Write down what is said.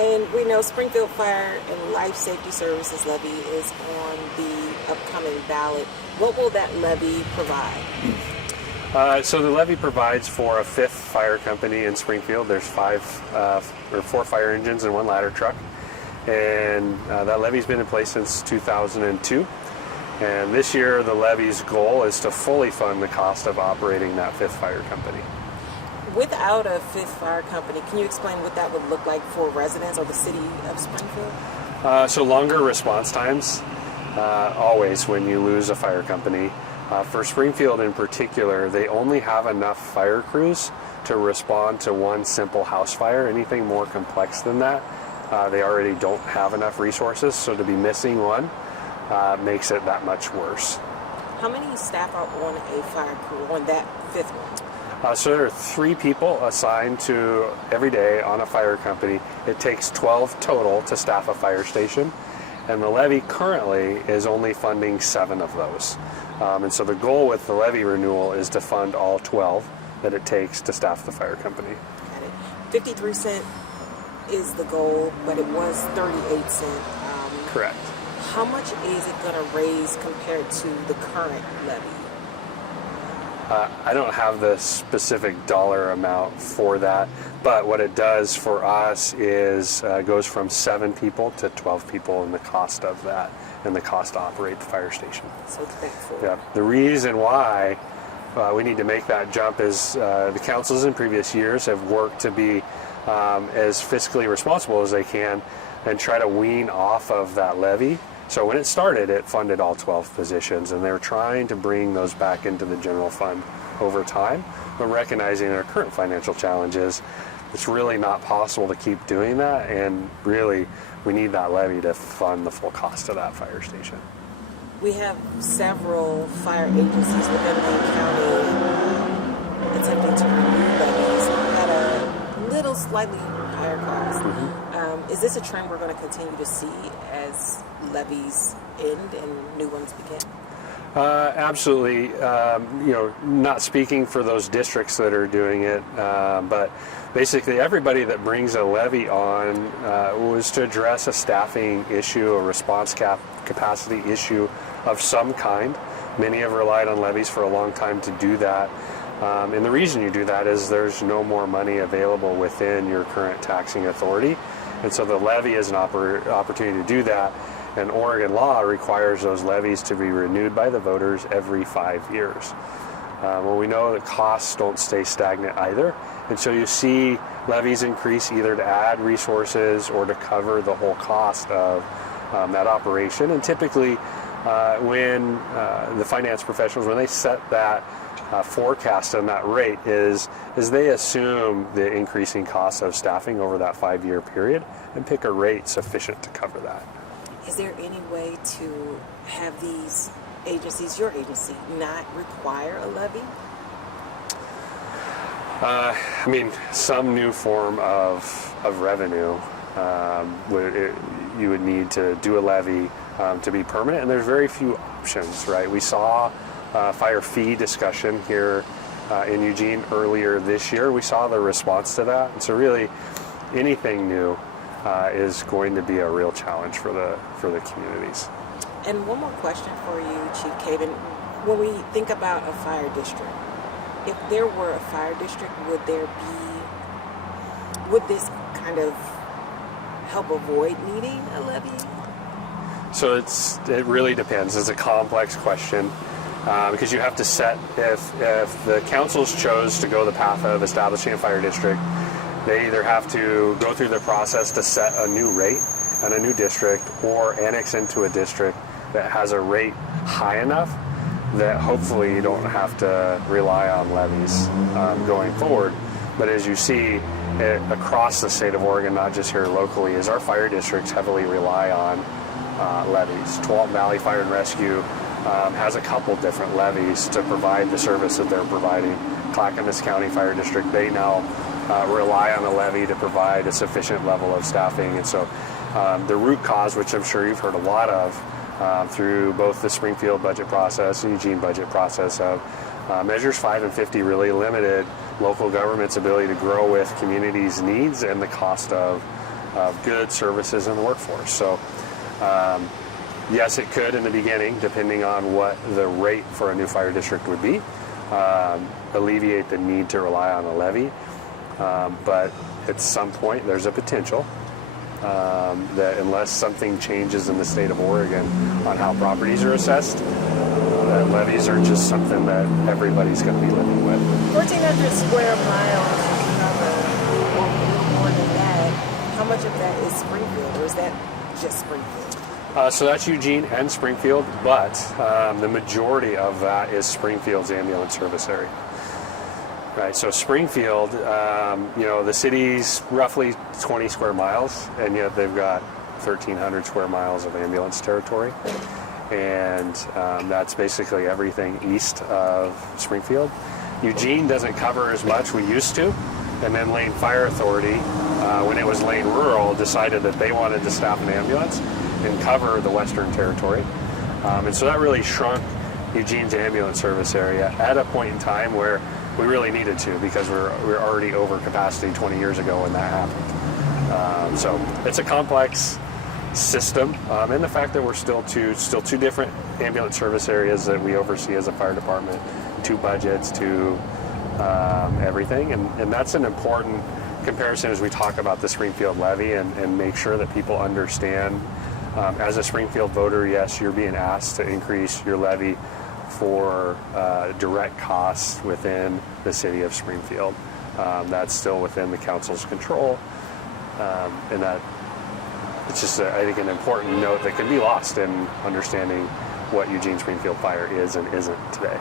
And we know Springfield Fire and Life Safety Services levy is on the upcoming ballot. What will that levy provide? So the levy provides for a 5th fire company in Springfield. There's 4 fire engines and 1 ladder truck. And that levy's been in place since 2002. And this year the levy's goal is to fully fund the cost of operating that 5th fire company. Without a 5th fire company, can you explain what that would look like for residents or the city of Springfield? So longer response times, always when you lose a fire company. For Springfield in particular, they only have enough fire crews to respond to one simple house fire. Anything more complex than that, they already don't have enough resources, so to be missing one makes it that much worse. How many staff are on a fire crew, on that 5th one? So there are 3 people assigned to every day on a fire company. It takes 12 total to staff a fire station, and the levy currently is only funding 7 of those. And so the goal with the levy renewal is to fund all 12 that it takes to staff the fire company. Got it. 53 cent is the goal, but it was 38 cent. Correct. How much is it going to raise compared to the current levy? I don't have the specific dollar amount for that, but what it does for us is goes from 7 people to 12 people in the cost of that and the cost to operate the fire station. So it's back forward. Yeah. The reason why we need to make that jump is the councils in previous years have worked to be as fiscally responsible as they can and try to wean off of that levy. So when it started, it funded all 12 positions, and they were trying to bring those back into the general fund over time. But recognizing our current financial challenges, it's really not possible to keep doing that, and really we need that levy to fund the full cost of that fire station. We have several fire agencies within the county attempting to renew levies at a little slightly higher cost. Is this a trend we're going to continue to see as levies end and new ones begin? Absolutely. Not speaking for those districts that are doing it, but basically everybody that brings a levy on was to address a staffing issue, a response capacity issue of some kind. Many have relied on levies for a long time to do that. And the reason you do that is there's no more money available within your current taxing authority. And so the levy is an opportunity to do that. And Oregon law requires those levies to be renewed by the voters every 5 years. Well, we know that costs don't stay stagnant either. And so you see levies increase either to add resources or to cover the whole cost of that operation. And typically when the finance professionals, when they set that forecast and that rate is they assume the increasing costs of staffing over that 5-year period and pick a rate sufficient to cover that. Is there any way to have these agencies, your agency, not require a levy? Some new form of revenue you would need to do a levy to be permanent, and there's very few options, right? We saw fire fee discussion here in Eugene earlier this year. We saw the response to that, and so really anything new is going to be a real challenge for the communities. And one more question for you, Chief Caven. When we think about a fire district, if there were a fire district, would this kind of help avoid needing a levy? So it really depends. It's a complex question because you have to set, if the councils chose to go the path of establishing a fire district, they either have to go through the process to set a new rate and a new district, or annex into a district that has a rate high enough that hopefully you don't have to rely on levies going forward. But as you see across the state of Oregon, not just here locally, is our fire districts heavily rely on levies. Tualatin Valley Fire and Rescue has a couple different levies to provide the service that they're providing. Clackamas County Fire District, they now rely on a levy to provide a sufficient level of staffing. And so the root cause, which I'm sure you've heard a lot of through both the Springfield budget process and Eugene budget process, of Measures 5 and 50 really limited local government's ability to grow with communities' needs and the cost of of goods, services, and workforce. So yes, it could in the beginning, depending on what the rate for a new fire district would be, alleviate the need to rely on a levy. But at some point, there's a potential that unless something changes in the state of Oregon on how properties are assessed, that levies are just something that everybody's going to be living with. 1,400 square miles to cover, or more than that. How much of that is Springfield, or is that just Springfield? So that's Eugene and Springfield, but the majority of that is Springfield's ambulance service area. Right, so Springfield, the city's roughly 20 square miles, and yet they've got 1,300 square miles of ambulance territory. And that's basically everything east of Springfield. Eugene doesn't cover as much. We used to. And then Lane Fire Authority, when it was Lane Rural, decided that they wanted to staff an ambulance and cover the Western Territory. And so that really shrunk Eugene's ambulance service area at a point in time where we really needed to, because we're already over capacity 20 years ago when that happened. So it's a complex system, and the fact that we're still two different ambulance service areas that we oversee as a fire department, two budgets, two everything, and that's an important comparison as we talk about the Springfield levy and make sure that people understand. As a Springfield voter, yes, you're being asked to increase your levy for direct costs within the city of Springfield. That's still within the council's control, and that it's just, I think, an important note that can be lost in understanding what Eugene Springfield Fire is and isn't today.